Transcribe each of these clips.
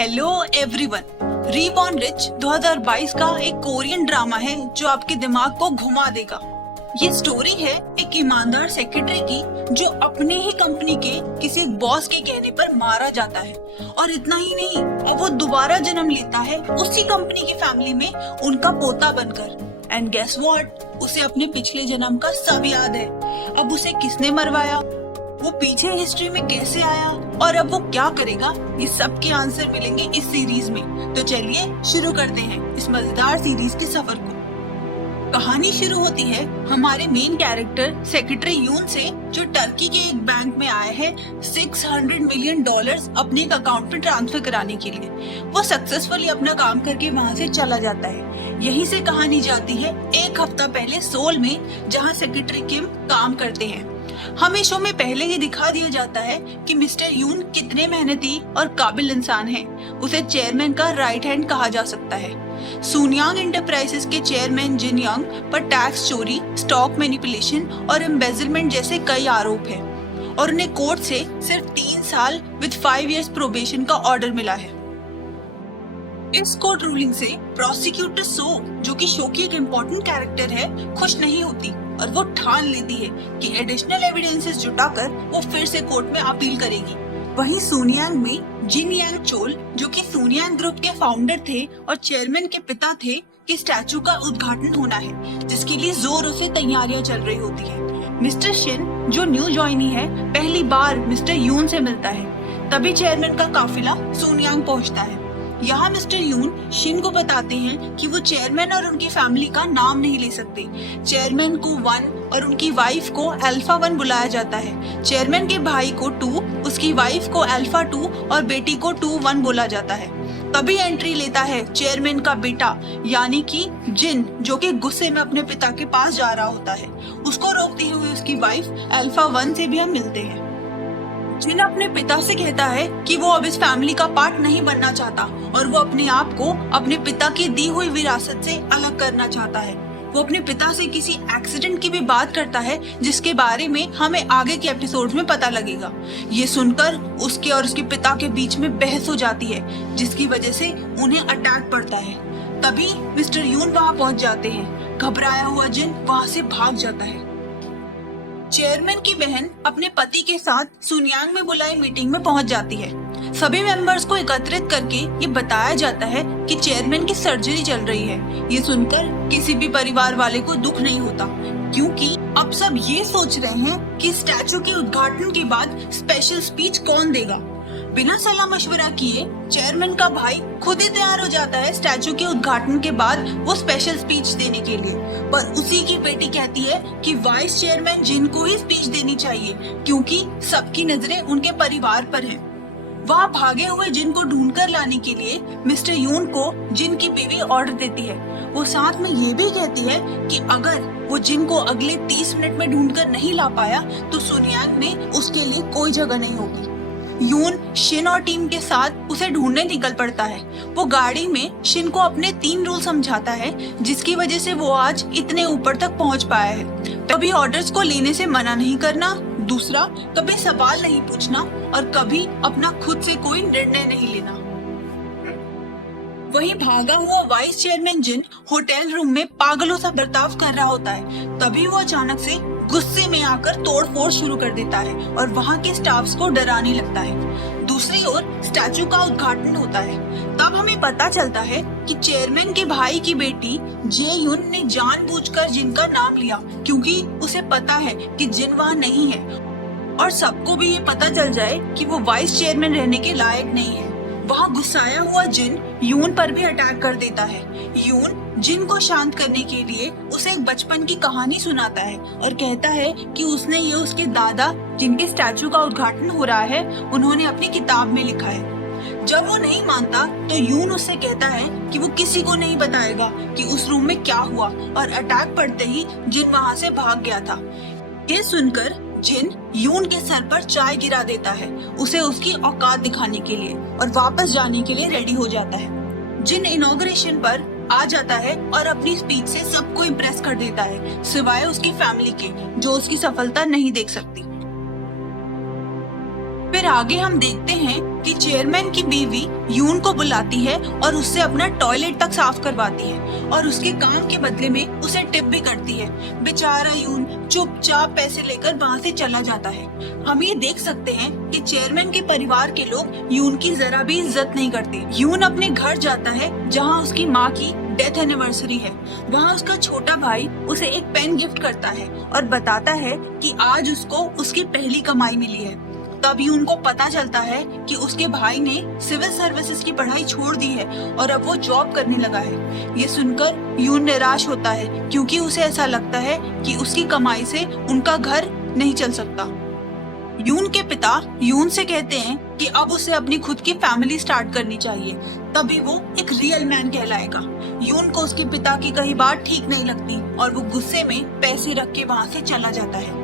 Hello everyone. Reborn rich 2022 का एक Korean drama है जो आपके दिमाग को घुमा देगा। ये स्टोरी है एक ईमानदार सेक्रेटरी की जो अपने ही कंपनी के किसी बॉस के कहने पर मारा जाता है, और इतना ही नहीं, अब वो दोबारा जन्म लेता है उसी कंपनी की फैमिली में उनका पोता बनकर। एंड गेस व्हाट, उसे अपने पिछले जन्म का सब याद है। अब उसे किसने मरवाया, वो पीछे हिस्ट्री में कैसे आया और अब वो क्या करेगा, ये सब के आंसर मिलेंगे इस सीरीज में। तो चलिए शुरू करते हैं इस मजेदार सीरीज के सफर को। कहानी शुरू होती है हमारे मेन कैरेक्टर सेक्रेटरी यून से, जो टर्की के एक बैंक में आए हैं $600 मिलियन अपने एक अकाउंट में ट्रांसफर कराने के लिए। वो सक्सेसफुली अपना काम करके वहाँ से चला जाता है। यहीं से कहानी जाती है एक हफ्ता पहले सोल में, जहाँ सेक्रेटरी किम काम करते हैं। हमें शो में पहले ही दिखा दिया जाता है कि मिस्टर यून कितने मेहनती और काबिल इंसान हैं। उसे चेयरमैन का राइट हैंड कहा जा सकता है। सुनियांग इंटरप्राइजेस के चेयरमैन जिन यांग पर टैक्स चोरी, स्टॉक मैनिपुलेशन और एम्बेजलमेंट जैसे कई आरोप हैं, और उन्हें कोर्ट से सिर्फ 3 साल विद 5 इयर्स प्रोबेशन का ऑर्डर मिला है। इस कोर्ट रूलिंग से प्रोसिक्यूटर सो, जो कि शो की एक इम्पोर्टेंट कैरेक्टर है, खुश नहीं होती और वो ठान लेती है कि एडिशनल एविडेंसेस जुटाकर वो फिर से कोर्ट में अपील करेगी। वहीं सुनियांग में जिन यांग चोल, जो कि सुनियांग ग्रुप के फाउंडर थे और चेयरमैन के पिता थे, कि स्टैचू का उद्घाटन होना है, जिसके लिए जोरों से तैयारियां चल रही होती है। मिस्टर शिन, जो न्यू ज्वाइनी है, पहली बार मिस्टर यून से मिलता है। तभी चेयरमैन का काफिला सुनियांग पहुंचता है। यहाँ मिस्टर यून शिन को बताते हैं कि वो चेयरमैन और उनकी फैमिली का नाम नहीं ले सकते। चेयरमैन को 1 और उनकी वाइफ को अल्फा 1 बुलाया जाता है। चेयरमैन के भाई को 2, उसकी वाइफ को अल्फा 2 और बेटी को 2-1 बोला जाता है। तभी एंट्री लेता है चेयरमैन का बेटा, यानी कि जिन, जो कि गुस्से में अपने पिता के पास जा रहा होता है। उसको रोकते हुए उसकी वाइफ अल्फा 1 से भी हम मिलते हैं। जिन अपने पिता से कहता है कि वो अब इस फैमिली का पार्ट नहीं बनना चाहता और वो अपने आप को अपने पिता की दी हुई विरासत से अलग करना चाहता है। वो अपने पिता से किसी एक्सीडेंट की भी बात करता है, जिसके बारे में हमें आगे के एपिसोड में पता लगेगा। ये सुनकर उसके और उसके पिता के बीच में बहस हो जाती है, जिसकी वजह से उन्हें अटैक पड़ता है। तभी मिस्टर यून वहाँ पहुँच जाते हैं। घबराया हुआ जिन वहाँ से भाग जाता है। चेयरमैन की बहन अपने पति के साथ सुनियांग में बुलाई मीटिंग में पहुंच जाती है। सभी मेंबर्स को एकत्रित करके ये बताया जाता है कि चेयरमैन की सर्जरी चल रही है। ये सुनकर किसी भी परिवार वाले को दुख नहीं होता, क्योंकि अब सब ये सोच रहे हैं कि स्टैचू के उद्घाटन के बाद स्पेशल स्पीच कौन देगा। बिना सलाह मशवरा किए चेयरमैन का भाई खुद ही तैयार हो जाता है स्टैचू के उद्घाटन के बाद वो स्पेशल स्पीच देने के लिए। पर उसी की बेटी कहती है कि वाइस चेयरमैन जिन को ही स्पीच देनी चाहिए, क्योंकि सबकी नजरें उनके परिवार पर हैं। वहाँ भागे हुए जिन को ढूंढ कर लाने के लिए मिस्टर यून को जिन की बीवी ऑर्डर देती है। वो साथ में ये भी कहती है कि अगर वो जिन को अगले 30 मिनट में ढूंढ कर नहीं ला पाया तो सुनियांग में उसके लिए कोई जगह नहीं होगी। यून शिन और टीम के साथ उसे ढूंढने निकल पड़ता है। वो गाड़ी में शिन को अपने 3 रूल समझाता है, जिसकी वजह से वो आज इतने ऊपर तक पहुंच पाया है। कभी ऑर्डर्स को लेने से मना नहीं करना, दूसरा कभी सवाल नहीं पूछना, और कभी अपना खुद से कोई निर्णय नहीं लेना। वहीं भागा हुआ वाइस चेयरमैन जिन होटल रूम में पागलों सा बर्ताव कर रहा होता है। तभी वो अचानक से गुस्से में आकर तोड़फोड़ शुरू कर देता है और वहाँ के स्टाफ्स को डराने लगता है। दूसरी ओर स्टैचू का उद्घाटन होता है। तब हमें पता चलता है कि चेयरमैन के भाई की बेटी जे यून ने जानबूझकर जिन का नाम लिया, क्योंकि उसे पता है कि जिन वहाँ नहीं है, और सबको भी ये पता चल जाए कि वो वाइस चेयरमैन रहने के लायक नहीं है। वहाँ गुस्साया हुआ जिन यून पर भी अटैक कर देता है। यून जिन को शांत करने के लिए उसे एक बचपन की कहानी सुनाता है और कहता है कि उसने ये उसके दादा, जिनके स्टैचू का उद्घाटन हो रहा है, उन्होंने अपनी किताब में लिखा है। जब वो नहीं मानता तो यून उससे कहता है कि वो किसी को नहीं बताएगा कि उस रूम में क्या हुआ, और अटैक पड़ते ही जिन वहाँ से भाग गया था। ये सुनकर जिन यून के सर पर चाय गिरा देता है, उसे उसकी औकात दिखाने के लिए, और वापस जाने के लिए रेडी हो जाता है। जिन इनॉग्रेशन पर आ जाता है और अपनी स्पीच से सबको इम्प्रेस कर देता है, सिवाय उसकी फैमिली के, जो उसकी सफलता नहीं देख सकती। फिर आगे हम देखते हैं कि चेयरमैन की बीवी यून को बुलाती है और उससे अपना टॉयलेट तक साफ करवाती है और उसके काम के बदले में उसे टिप भी करती है। बेचारा यून चुपचाप पैसे लेकर वहाँ से चला जाता है। हम ये देख सकते हैं कि चेयरमैन के परिवार के लोग यून की जरा भी इज्जत नहीं करते। यून अपने घर जाता है जहाँ उसकी माँ की डेथ एनिवर्सरी है। वहाँ उसका छोटा भाई उसे एक पेन गिफ्ट करता है और बताता है कि आज उसको उसकी पहली कमाई मिली है। तभी उनको पता चलता है कि उसके भाई ने सिविल सर्विसेज की पढ़ाई छोड़ दी है और अब वो जॉब करने लगा है। ये सुनकर यून निराश होता है क्योंकि उसे ऐसा लगता है कि उसकी कमाई से उनका घर नहीं चल सकता। यून के पिता यून से कहते हैं कि अब उसे अपनी खुद की फैमिली स्टार्ट करनी चाहिए, तभी वो एक रियल मैन कहलाएगा। यून को उसके पिता की कही बात ठीक नहीं लगती और वो गुस्से में पैसे रख के वहाँ से चला जाता है।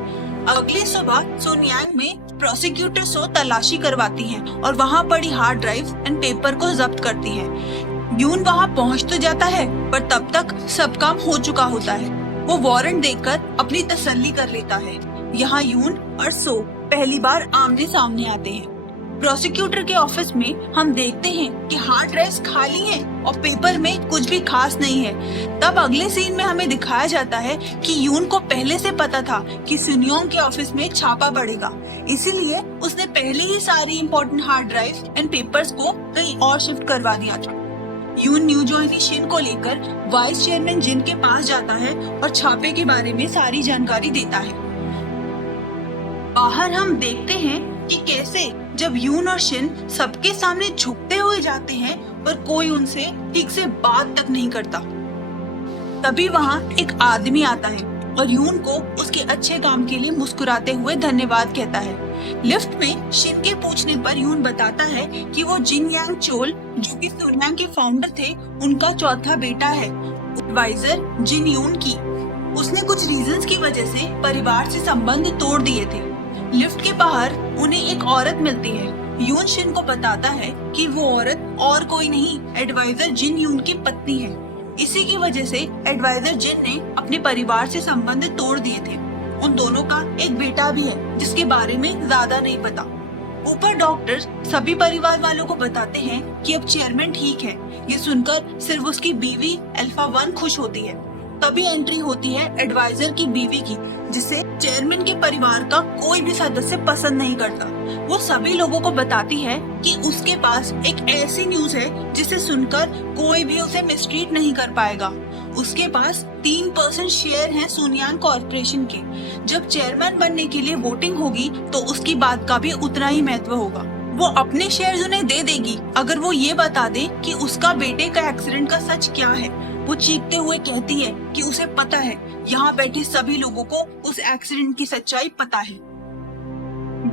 अगली सुबह सोनियांग में प्रोसिक्यूटर सो तलाशी करवाती है और वहाँ पड़ी हार्ड ड्राइव एंड पेपर को जब्त करती है। यून वहाँ पहुँच तो जाता है पर तब तक सब काम हो चुका होता है। वो वारंट देखकर अपनी तसल्ली कर लेता है। यहाँ यून और सो पहली बार आमने सामने आते हैं। प्रोसिक्यूटर के ऑफिस में हम देखते हैं कि हार्ड ड्राइव्स खाली हैं और पेपर में कुछ भी खास नहीं है। तब अगले सीन में हमें दिखाया जाता है कि यून को पहले से पता था कि सुनियोंग के ऑफिस में छापा पड़ेगा, इसीलिए उसने पहले ही सारी important hard drive and papers को कहीं और शिफ्ट करवा दिया था। यून न्यू ज्वाइनी शिन को लेकर वाइस चेयरमैन जिन के पास जाता है और छापे के बारे में सारी जानकारी देता है। बाहर हम देखते हैं कि कैसे जब यून और शिन सबके सामने झुकते हुए जाते हैं पर कोई उनसे ठीक से बात तक नहीं करता। तभी वहाँ एक आदमी आता है और यून को उसके अच्छे काम के लिए मुस्कुराते हुए धन्यवाद कहता है। लिफ्ट में शिन के पूछने पर यून बताता है कि वो जिन यांग चोल जो कि सोनियांग के फाउंडर थे उनका चौथा बेटा है। एडवाइजर जिन यून की उसने कुछ रीजंस की वजह से परिवार से संबंध तोड़ दिए थे। लिफ्ट के बाहर उन्हें एक औरत मिलती है। यून शिन को बताता है कि वो औरत और कोई नहीं एडवाइजर जिन यून की पत्नी है। इसी की वजह से एडवाइजर जिन ने अपने परिवार से संबंध तोड़ दिए थे। उन दोनों का एक बेटा भी है जिसके बारे में ज्यादा नहीं पता। ऊपर डॉक्टर सभी परिवार वालों को बताते हैं कि अब चेयरमैन ठीक है। ये सुनकर सिर्फ उसकी बीवी अल्फा 1 खुश होती है। तभी एंट्री होती है एडवाइजर की बीवी की, जिसे चेयरमैन के परिवार का कोई भी सदस्य पसंद नहीं करता। वो सभी लोगों को बताती है कि उसके पास एक ऐसी न्यूज है जिसे सुनकर कोई भी उसे मिसट्रीट नहीं कर पाएगा। उसके पास 3% शेयर हैं सोनियांग कॉर्पोरेशन के। जब चेयरमैन बनने के लिए वोटिंग होगी तो उसकी बात का भी उतना ही महत्व होगा। वो अपने शेयर्स उन्हें दे देगी अगर वो ये बता दे कि उसका बेटे का एक्सीडेंट का सच क्या है। वो चीखते हुए कहती है कि उसे पता है, यहाँ बैठे सभी लोगों को उस एक्सीडेंट की सच्चाई पता है।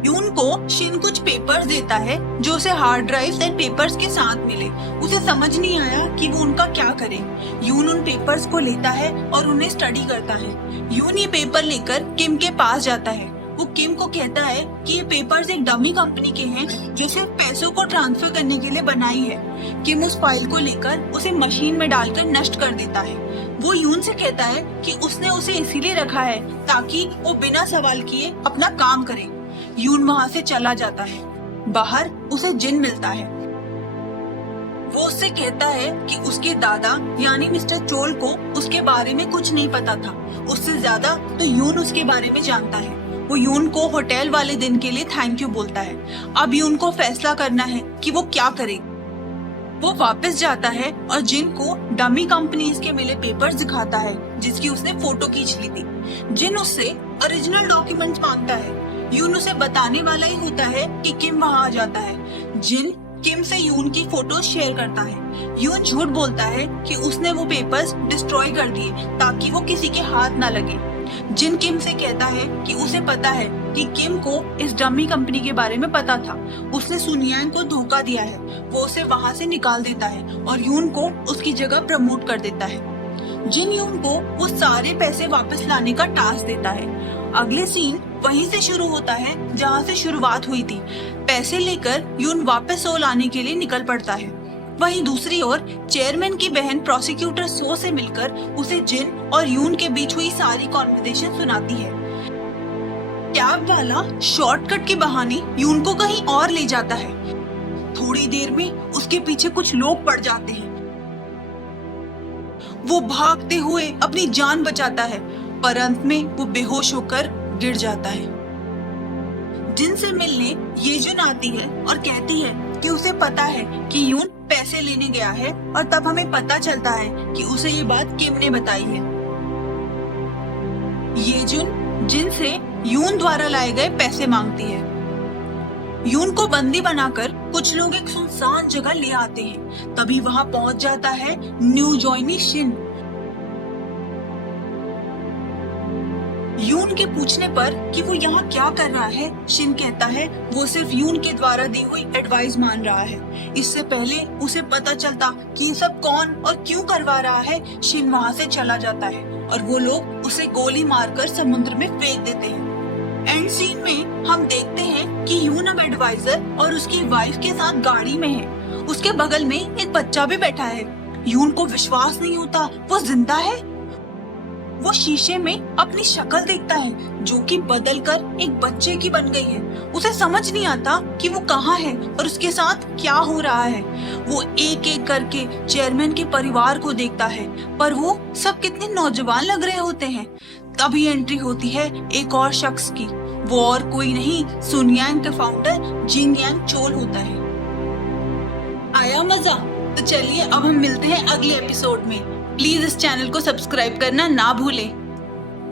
यून को शिन कुछ पेपर्स देता है जो उसे हार्ड ड्राइव्स एंड पेपर्स के साथ मिले। उसे समझ नहीं आया कि वो उनका क्या करे। यून उन पेपर्स को लेता है और उन्हें स्टडी करता है। यून ये पेपर लेकर किम के पास जाता है। वो किम को कहता है कि ये पेपर्स एक डमी कंपनी के हैं जो सिर्फ पैसों को ट्रांसफर करने के लिए बनाई है। किम उस फाइल को लेकर उसे मशीन में डालकर नष्ट कर देता है। वो यून से कहता है कि उसने उसे इसीलिए रखा है ताकि वो बिना सवाल किए अपना काम करे। यून वहाँ से चला जाता है। बाहर उसे जिन मिलता है। वो उससे कहता है कि उसके दादा यानी मिस्टर चोल को उसके बारे में कुछ नहीं पता था। उससे ज्यादा तो यून उसके बारे में जानता है। वो यून को होटल वाले दिन के लिए थैंक यू बोलता है। अब यून को फैसला करना है कि वो क्या करे। वो वापस जाता है और जिन को डमी कंपनीज के मिले पेपर्स दिखाता है जिसकी उसने फोटो खींच ली थी। जिन उससे ओरिजिनल डॉक्यूमेंट्स मांगता है। यून उसे बताने वाला ही होता है कि किम वहाँ आ जाता है। जिन किम से यून की फोटो शेयर करता है। यून झूठ बोलता है कि उसने वो पेपर्स डिस्ट्रॉय कर दिए ताकि वो किसी के हाथ ना लगे। जिन किम से कहता है कि उसे पता है कि किम को इस डमी कंपनी के बारे में पता था। उसने सुनियांग को धोखा दिया है। वो उसे वहाँ से निकाल देता है और यून को उसकी जगह प्रमोट कर देता है। जिन यून को वो सारे पैसे वापस लाने का टास्क देता है। अगले सीन वहीं से शुरू होता है जहाँ से शुरुआत हुई थी। पैसे लेकर यून वापस सोल आने के लिए निकल पड़ता है। वहीं दूसरी ओर चेयरमैन की बहन प्रोसिक्यूटर सो से मिलकर उसे जिन और यून के बीच हुई सारी कॉन्वर्सेशन सुनाती है। कैब वाला शॉर्टकट के बहाने यून को कहीं और ले जाता है। थोड़ी देर में उसके पीछे कुछ लोग पड़ जाते हैं। वो भागते हुए अपनी जान बचाता है, पर अंत में वो बेहोश होकर गिर जाता है। जिन से मिलने येजुन आती है और कहती है कि उसे पता है कि यून पैसे लेने गया है, और तब हमें पता चलता है कि उसे ये बात किम ने बताई है। येजुन जिन से यून द्वारा लाए गए पैसे मांगती है। यून को बंदी बनाकर कुछ लोग एक सुनसान जगह ले आते हैं। तभी वहां पहुंच जाता है न्यू जॉइनी शिन। यून के पूछने पर कि वो यहाँ क्या कर रहा है, शिन कहता है वो सिर्फ यून के द्वारा दी हुई एडवाइस मान रहा है। इससे पहले उसे पता चलता कि ये सब कौन और क्यों करवा रहा है, शिन वहाँ से चला जाता है और वो लोग उसे गोली मारकर समुद्र में फेंक देते हैं। एंड सीन में हम देखते हैं कि यून अब एडवाइजर और उसकी वाइफ के साथ गाड़ी में है। उसके बगल में एक बच्चा भी बैठा है। यून को विश्वास नहीं होता वो जिंदा है। वो शीशे में अपनी शक्ल देखता है जो कि बदलकर एक बच्चे की बन गई है। उसे समझ नहीं आता कि वो कहाँ है और उसके साथ क्या हो रहा है। वो एक एक करके चेयरमैन के परिवार को देखता है, पर वो सब कितने नौजवान लग रहे होते हैं। तभी एंट्री होती है एक और शख्स की। वो और कोई नहीं, सुनयांग का फाउंडर जिंगयांग चोल होता है। आया मजा? तो चलिए अब हम मिलते हैं अगले एपिसोड में। प्लीज इस चैनल को सब्सक्राइब करना ना भूलें।